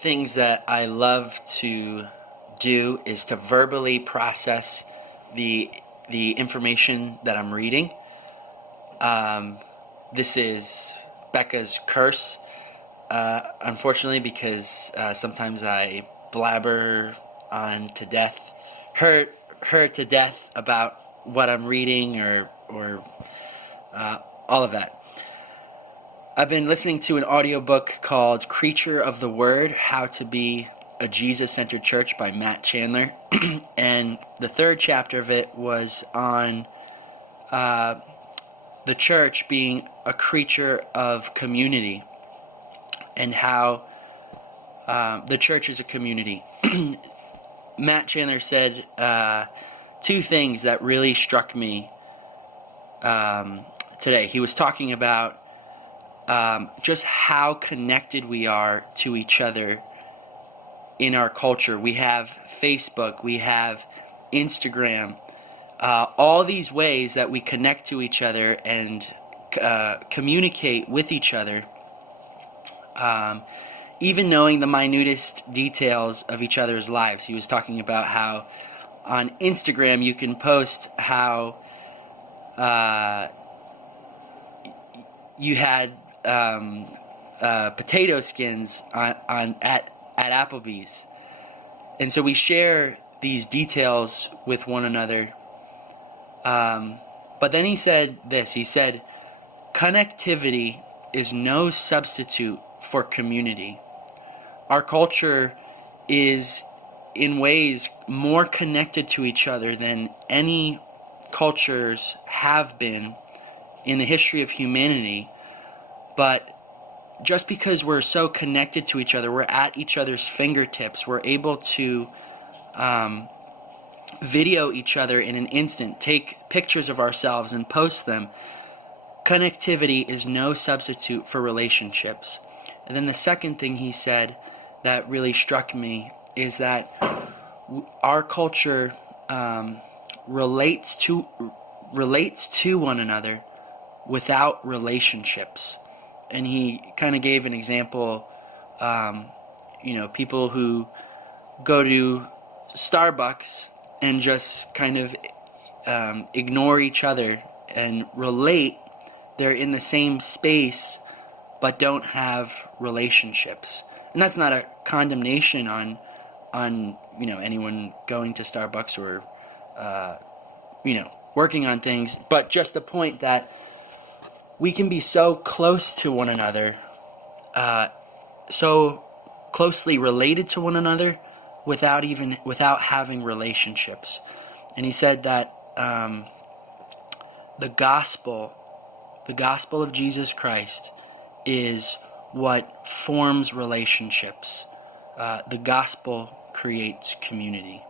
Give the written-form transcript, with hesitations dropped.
things that I love to do is to verbally process the information that I'm reading. This is Becca's curse, unfortunately, because sometimes I blabber on to death, her to death about what I'm reading or all of that. I've been listening to an audiobook called Creature of the Word, How to Be a Jesus-Centered Church by Matt Chandler. And the third chapter of it was on the church being a creature of community and how the church is a community. Matt Chandler said two things that really struck me today. He was talking about just how connected we are to each other in our culture. We have Facebook, we have Instagram, all these ways that we connect to each other and communicate with each other, even knowing the minutest details of each other's lives. He was talking about how on Instagram you can post how you had potato skins at Applebee's, and so we share these details with one another. But then he said this. He said, "Connectivity is no substitute for community." Our culture is, in ways, more connected to each other than any cultures have been in the history of humanity. But just because we're so connected to each other, we're at each other's fingertips, we're able to video each other in an instant, take pictures of ourselves and post them. Connectivity is no substitute for relationships. And then the second thing he said that really struck me is that our culture relates to one another without relationships. And he kind of gave an example, people who go to Starbucks and just kind of ignore each other and relate. They're in the same space but don't have relationships. And that's not a condemnation on anyone going to Starbucks or working on things, but just the point that we can be so close to one another, so closely related to one another without having relationships. And he said that the gospel of Jesus Christ is what forms relationships. The gospel creates community.